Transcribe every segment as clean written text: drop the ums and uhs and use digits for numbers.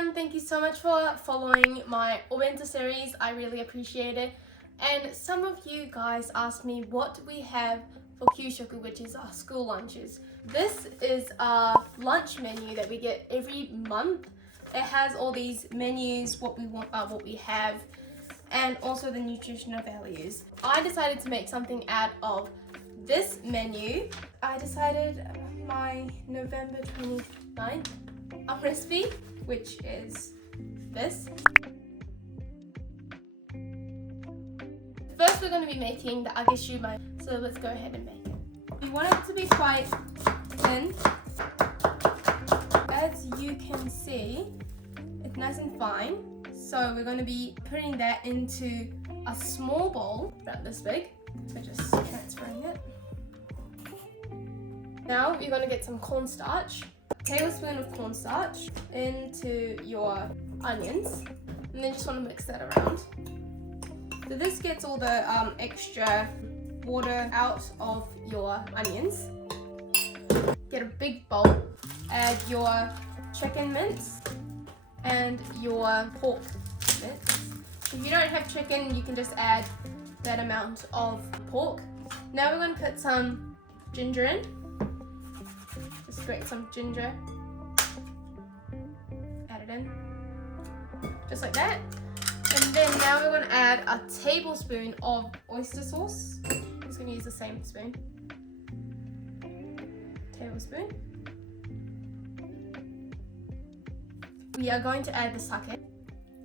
everyone, thank you so much for following my obento series. I really appreciate it. And some of you guys asked me what we have for Kyushoku, which is our school lunches. This is our lunch menu that we get every month. It has all these menus, what we want, what we have, and also the nutritional values. I decided to make something out of this menu. I decided my November 29th recipe, which is this. First, we're going to be making the shumai, so let's go ahead and make it. We want it to be quite thin. As you can see, it's nice and fine. So we're going to be putting that into a small bowl, about this big. So just transferring it. Now you're going to get some cornstarch, a tablespoon of cornstarch into your onions, and then just want to mix that around. So this gets all the extra water out of your onions. Get a big bowl, add your chicken mince and your pork mince. If you don't have chicken, you can just add that amount of pork. Now we're going to put some ginger in. Just grate some ginger. Add it in. Just like that. And then now we're going to add a tablespoon of oyster sauce. I'm just going to use the same spoon. Tablespoon. We are going to add the sake.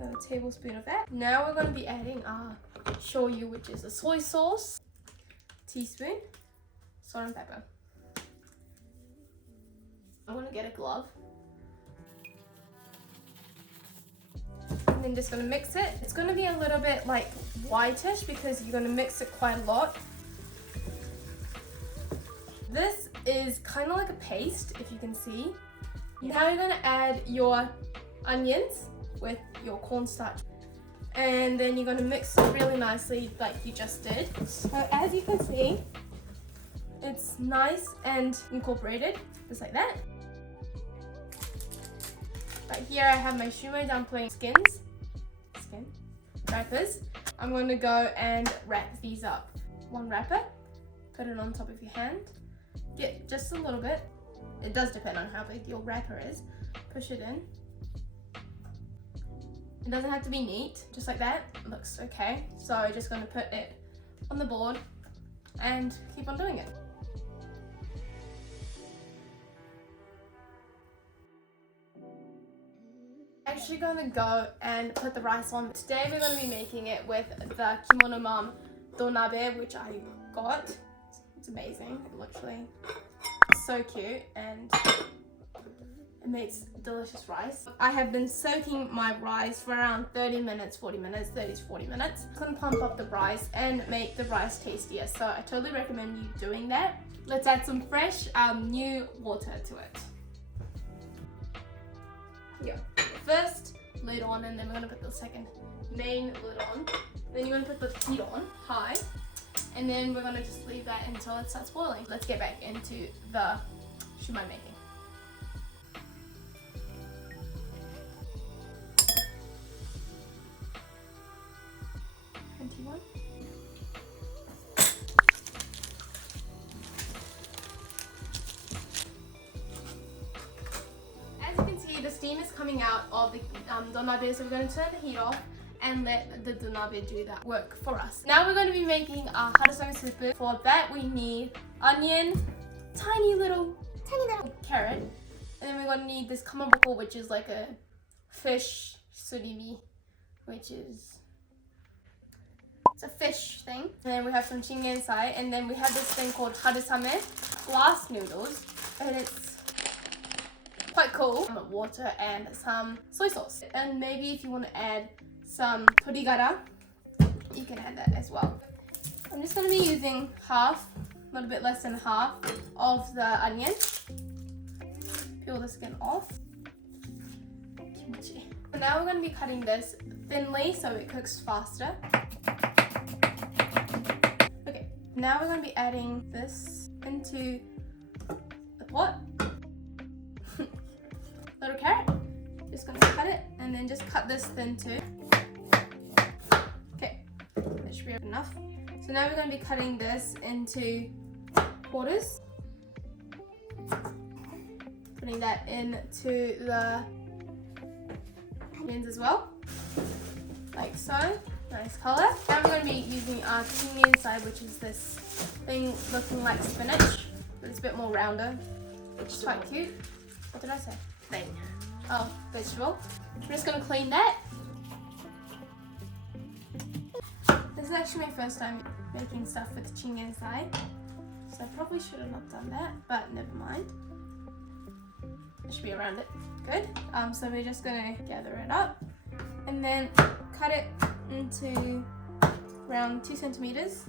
A tablespoon of that. Now we're going to be adding our shoyu, which is a soy sauce. Teaspoon. Salt and pepper. I'm going to get a glove. And then just going to mix it. It's going to be a little bit like whitish because you're going to mix it quite a lot. This is kind of like a paste, if you can see. Now you're going to add your onions with your cornstarch. And then you're going to mix it really nicely like you just did. So as you can see, it's nice and incorporated, just like that. Right here I have my shumai dumpling wrappers. I'm going to go and wrap these up. One wrapper, put it on top of your hand. Get just a little bit. It does depend on how big your wrapper is. Push it in. It doesn't have to be neat, just like that. It looks okay. So I'm just going to put it on the board and keep on doing it. Actually going to go and put the rice on. Today we're going to be making it with the Kimono Mom Donabe, which I got. It's amazing, literally. It's so cute and it makes delicious rice. I have been soaking my rice for around 30 minutes, 40 minutes, 30 to 40 minutes. I'm going to pump up the rice and make the rice tastier. So I totally recommend you doing that. Let's add some fresh new water to it. Yeah. First lid on, and then we're going to put the second main lid on. Then you're going to put the heat on high, and then we're going to just leave that until it starts boiling. Let's get back into the shumai making. The steam is coming out of the donabe, so we're going to turn the heat off and let the donabe do that work for us. Now we're going to be making our harusame soup. For that we need onion, tiny little carrot, and then we're going to need this kamaboko, which is like a fish surimi, which is it's a fish thing. And then we have some chingensai, and then we have this thing called Harusame glass noodles, and it's quite cool. Water and some soy sauce. And maybe if you want to add some torigara, you can add that as well. I'm just going to be using half, a little bit less than half of the onion. Peel the skin off. Kimchi. So now we're going to be cutting this thinly so it cooks faster. Okay, now we're going to be adding this into the pot. Little carrot, just gonna cut it And then just cut this thin too. Okay, that should be enough. So now we're going to be cutting this into quarters. Putting that into the onions as well, like so. Nice color. Now we're going to be using our kimchi inside, which is this thing looking like spinach, but it's a bit more rounder, which is quite cute. What did I say? Thing. Oh, vegetable. I'm just going to clean that. This is actually my first time making stuff with kimchi inside, so I probably should have not done that, but never mind. It should be around it. Good. So we're just going to gather it up and then cut it into around 2 centimeters,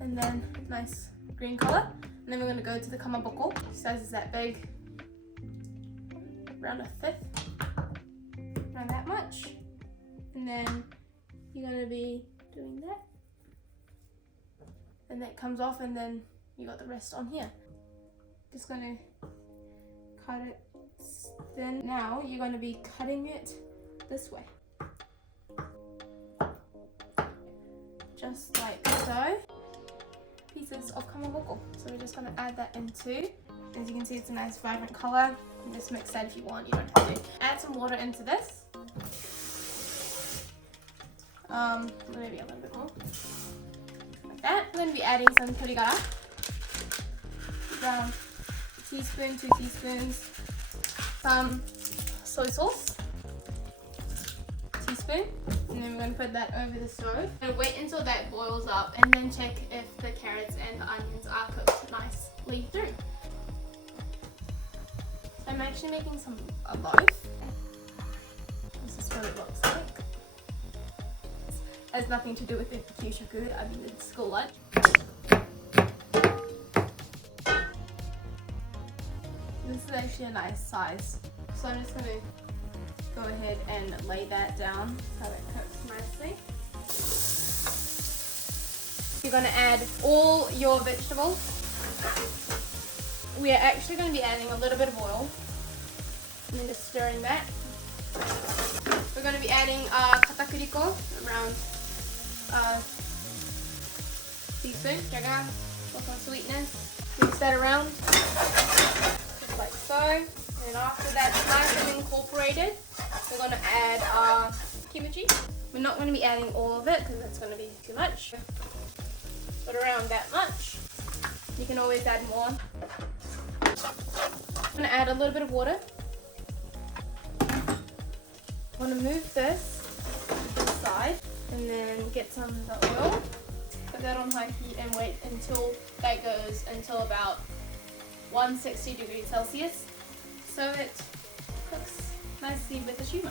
and then nice green color. And then we're going to go to the kamaboko. Size is that big, around a fifth, around that much. And then you're going to be doing that, and that comes off, and then you got the rest on here. Just going to cut it. Then now you're going to be cutting it this way, just like so. Pieces of kamaboko. So we're just going to add that in too. As you can see, it's a nice vibrant color. You can just mix that if you want. You don't have to. Add some water into this. Maybe a little bit more. Like that. I'm going to be adding some torigara. Around a teaspoon, 2 teaspoons. Some soy sauce, teaspoon, and then we're going to put that over the stove and wait until that boils up, and then check if the carrots and the onions are cooked nicely through. So I'm actually making a loaf. This is what it looks like. It has nothing to do with the Kyushoku, I mean the school lunch. This is actually a nice size. So I'm just going to go ahead and lay that down so it cooks nicely. You're going to add all your vegetables. We are actually going to be adding a little bit of oil and then just stirring that. We're going to be adding katakuriko, around a teaspoon, sugar, for some sweetness. Mix that around. Like so, and after that's nice and incorporated, we're going to add our kimchi. We're not going to be adding all of it because that's going to be too much, but around that much. You can always add more. I'm going to add a little bit of water. I'm going to move this to the side and then get some of the oil, put that on high heat and wait until that goes until about 160 degrees Celsius, so it cooks nicely with the shumai.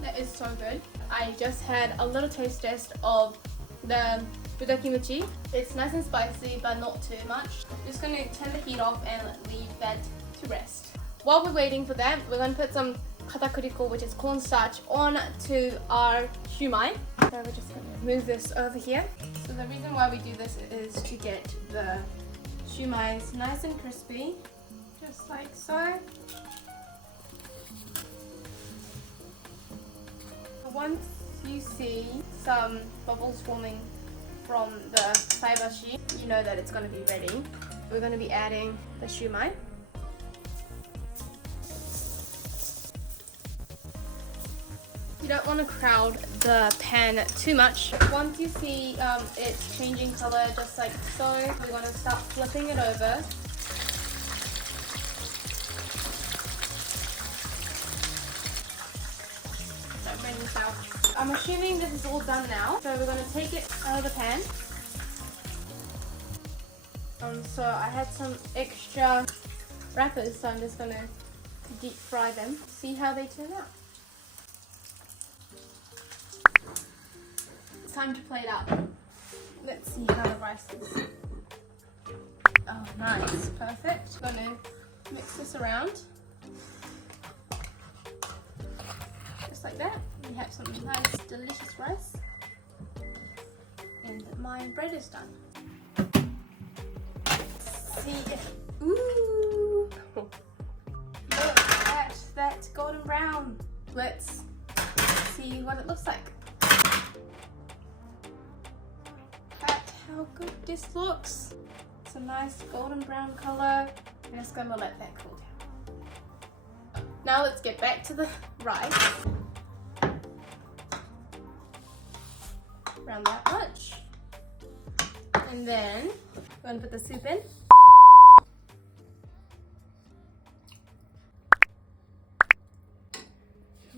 That is so good. I just had a little taste test of the butter kimchi. It's nice and spicy, but not too much. I'm just going to turn the heat off and leave that to rest. While we're waiting for that, we're going to put some katakuriko, which is cornstarch, onto our shumai. So we're just going to move this over here. So the reason why we do this is to get the shumais nice and crispy, just like so. Once you see some bubbles forming from the saibashi, you know that it's going to be ready. We're going to be adding the shumai. You don't want to crowd the pan too much. Once you see it changing color just like so, we're going to start flipping it over. I'm assuming this is all done now, so we're going to take it out of the pan. So I had some extra wrappers, so I'm just going to deep fry them. See how they turn out. It's time to plate up. Let's see how the rice is. Oh, nice, perfect. I'm going to mix this around. Just like that. We have some nice, delicious rice. And my bread is done. see if, ooh, look at that golden brown. Let's see what it looks like. At how good this looks. It's a nice golden brown color. I'm just gonna let that cool down. Now let's get back to the rice. Around that much. And then we're gonna put the soup in.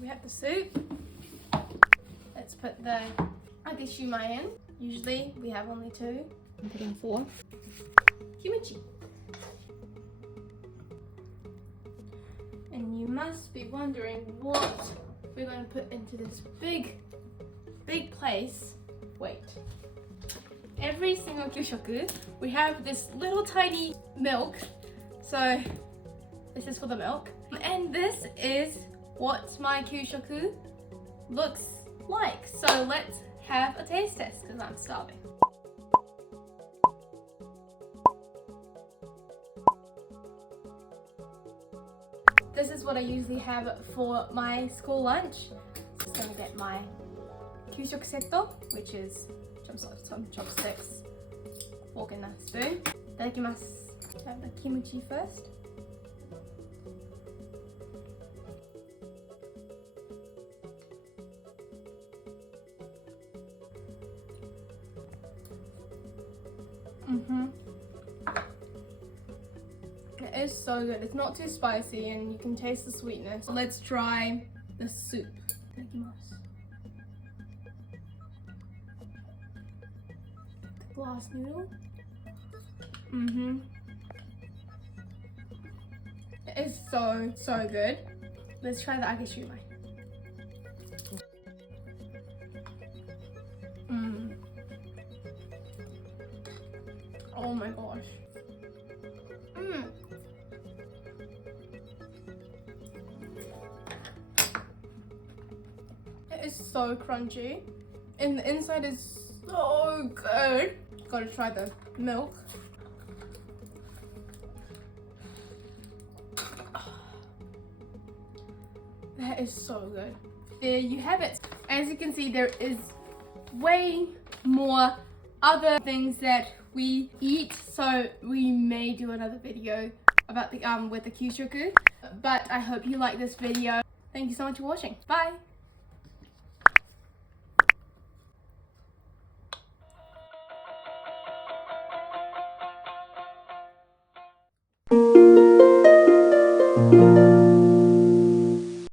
We have the soup. Let's put the shumai in. Usually we have only 2. I'm putting 4. Kimchi. And you must be wondering what we're going to put into this big place. Wait. Every single Kyushoku, we have this little tiny milk. So this is for the milk. And this is what my Kyushoku looks like. So let's have a taste test because I'm starving. This is what I usually have for my school lunch. So I'm gonna get my Kyushoku setto, which is some chopsticks, fork and a spoon. Itadakimasu. Have the kimchi first. It is so good. It's not too spicy and you can taste the sweetness. So let's try the soup. Itadakimasu. The glass noodle. It is so good. Let's try the shumai. Oh my gosh. It is so crunchy. And the inside is so good. Gotta try the milk. That is so good. There you have it. As you can see, there is way more other things that we eat, so we may do another video about the with the Kyushoku. But I hope you like this video. Thank you so much for watching. Bye.